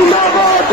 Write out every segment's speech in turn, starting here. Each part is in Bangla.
জিন্দাবাদ।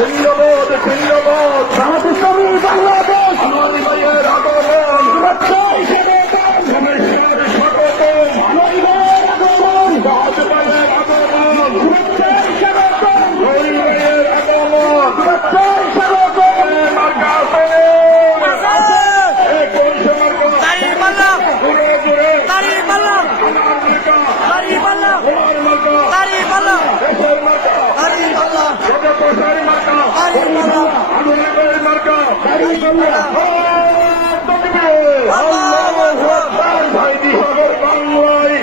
বাংলায়